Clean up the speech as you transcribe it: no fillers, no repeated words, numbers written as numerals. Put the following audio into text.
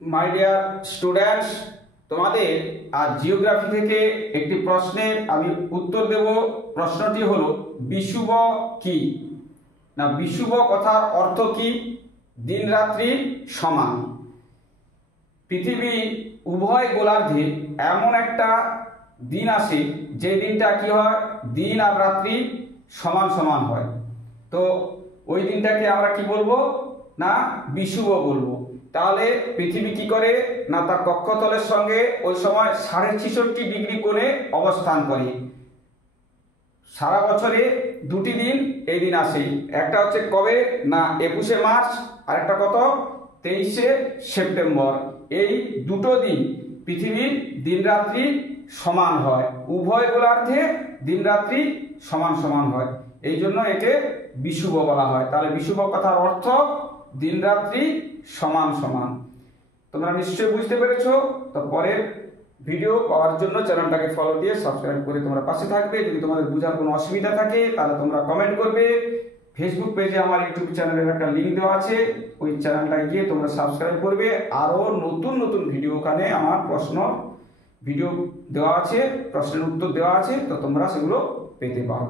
My dear students, তোমাদের আজ geography থেকে একটি প্রশ্নের আমি উত্তর দেব। প্রশ্নটি হলো বিষুব কি না, বিষুব কথার অর্থ কি? দিন রাত্রি সমান। পৃথিবী উভয় গোলার্ধে এমন একটা দিন আসে যে দিনটা কি হয়, দিন আর রাত্রি সমান সমান হয়। তো ওই দিনটাকে আমরা কি বলবো না, বিষুব বলবো। তাহলে পৃথিবী কি করে না, তার কক্ষতলের সঙ্গে ওই সময় 66.5 ডিগ্রি কোণে অবস্থান করে। সারা বছরে দুটি দিন এই দিন আসে, একটা হচ্ছে কবে না 21শে মার্চ, আর একটা কত 23শে সেপ্টেম্বর। এই দুটো দিন পৃথিবীর দিন রাত্রি সমান হয়, উভয় গোলার্ধে দিন রাত্রি সমান সমান হয়, এই জন্য একে বিষুব বলা হয়। তাহলে বিষুব কথার অর্থ দিন রাত্রি সমান সমান। তোমরা নিশ্চয়ই বুঝতে পেরেছো। তো পরের ভিডিও পাওয়ার জন্য চ্যানেলটাকে ফলো দিয়ে সাবস্ক্রাইব করে তোমরা পাশে থাকবে। যদি তোমাদের বোঝার কোনো অসুবিধা থাকে তাহলে তোমরা কমেন্ট করবে। ফেসবুক পেজে আমার ইউটিউব চ্যানেলের একটা লিঙ্ক দেওয়া আছে, ওই চ্যানেলটায় গিয়ে তোমরা সাবস্ক্রাইব করবে। আরও নতুন নতুন ভিডিও ওখানে আমার ভিডিও দেওয়া আছে, প্রশ্নের উত্তর দেওয়া আছে, তো তোমরা সেগুলো পেতে পারো।